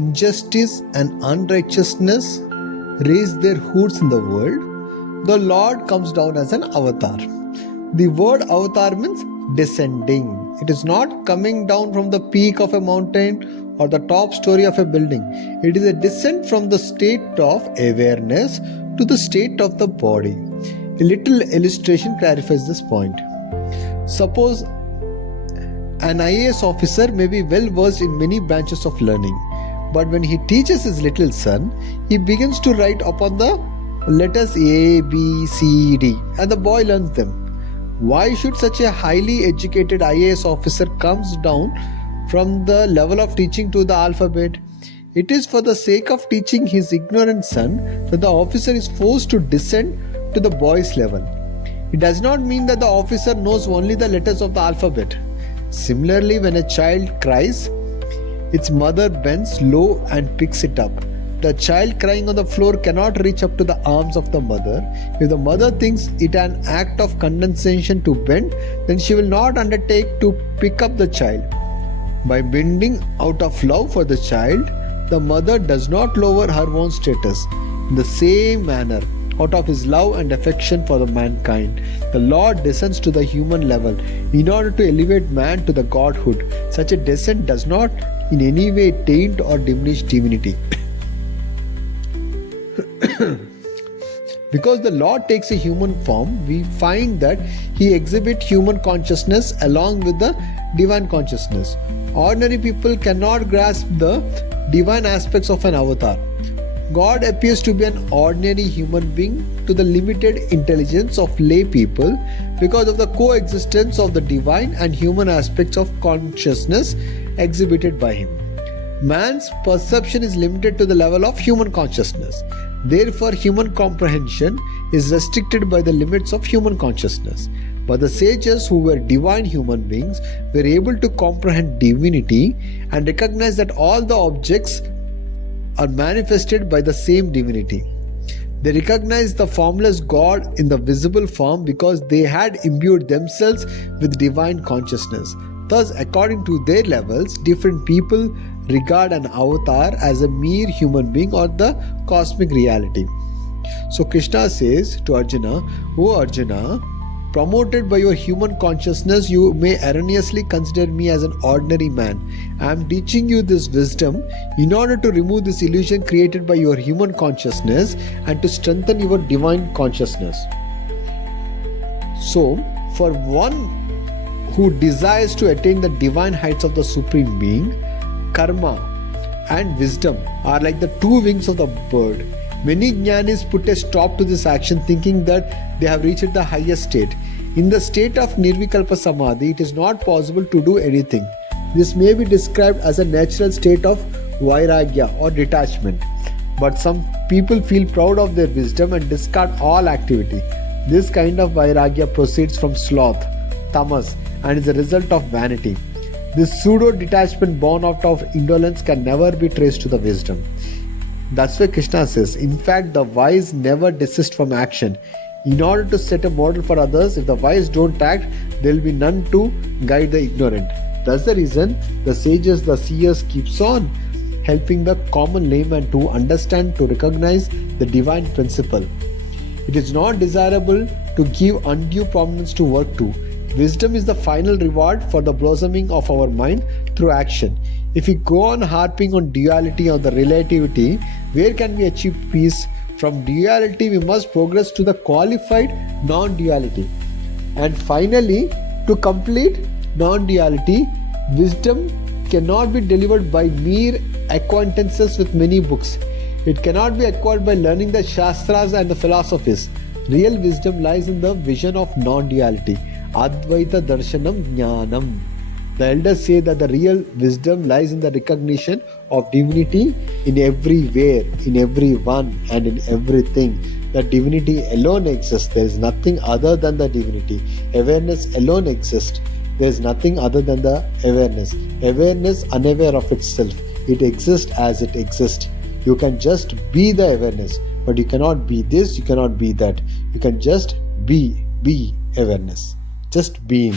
injustice and unrighteousness raise their hoods in the world, the Lord comes down as an avatar. The word avatar means descending. It is not coming down from the peak of a mountain or the top story of a building. It is a descent from the state of awareness to the state of the body. A little illustration clarifies this point. Suppose an IAS officer may be well versed in many branches of learning, but when he teaches his little son, he begins to write upon the letters A, B, C, D, and the boy learns them. Why should such a highly educated IAS officer comes down from the level of teaching to the alphabet? It is for the sake of teaching his ignorant son that the officer is forced to descend to the boy's level. It does not mean that the officer knows only the letters of the alphabet. Similarly, when a child cries, its mother bends low and picks it up. The child crying on the floor cannot reach up to the arms of the mother. If the mother thinks it an act of condescension to bend, then she will not undertake to pick up the child. By bending out of love for the child, the mother does not lower her own status. In the same manner, out of his love and affection for the mankind, the Lord descends to the human level in order to elevate man to the godhood. Such a descent does not in any way taint or diminish divinity. Because the Lord takes a human form, we find that he exhibits human consciousness along with the divine consciousness. Ordinary people cannot grasp the divine aspects of an avatar. God appears to be an ordinary human being to the limited intelligence of lay people because of the coexistence of the divine and human aspects of consciousness exhibited by him. Man's perception is limited to the level of human consciousness. Therefore, human comprehension is restricted by the limits of human consciousness. But the sages who were divine human beings were able to comprehend divinity and recognize that all the objects are manifested by the same divinity. They recognized the formless God in the visible form because they had imbued themselves with divine consciousness. Thus, according to their levels, different people regard an avatar as a mere human being or the cosmic reality. So Krishna says to Arjuna, "O Arjuna, promoted by your human consciousness, you may erroneously consider me as an ordinary man. I am teaching you this wisdom in order to remove this illusion created by your human consciousness and to strengthen your divine consciousness." So, for one who desires to attain the divine heights of the Supreme Being, karma and wisdom are like the two wings of the bird. Many jnanis put a stop to this action thinking that they have reached the highest state. In the state of Nirvikalpa Samadhi, it is not possible to do anything. This may be described as a natural state of vairagya or detachment. But some people feel proud of their wisdom and discard all activity. This kind of vairagya proceeds from sloth, tamas, and is a result of vanity. This pseudo-detachment born out of indolence can never be traced to the wisdom. That's why Krishna says, in fact, the wise never desist from action. In order to set a model for others, if the wise don't act, there will be none to guide the ignorant. That's the reason the sages, the seers keeps on helping the common layman to understand, to recognize the divine principle. It is not desirable to give undue prominence to work too. Wisdom is the final reward for the blossoming of our mind through action. If we go on harping on duality or the relativity, where can we achieve peace? From duality, we must progress to the qualified non-duality. And finally, to complete non-duality, wisdom cannot be delivered by mere acquaintances with many books. It cannot be acquired by learning the Shastras and the philosophies. Real wisdom lies in the vision of non-duality. Advaita darshanam jnanam. The elders say that the real wisdom lies in the recognition of divinity in everywhere, in everyone, and in everything. That divinity alone exists. There is nothing other than the divinity. Awareness alone exists. There is nothing other than the awareness. Awareness unaware of itself. It exists as it exists. You can just be the awareness, but you cannot be this, you cannot be that. You can just be awareness. Just being.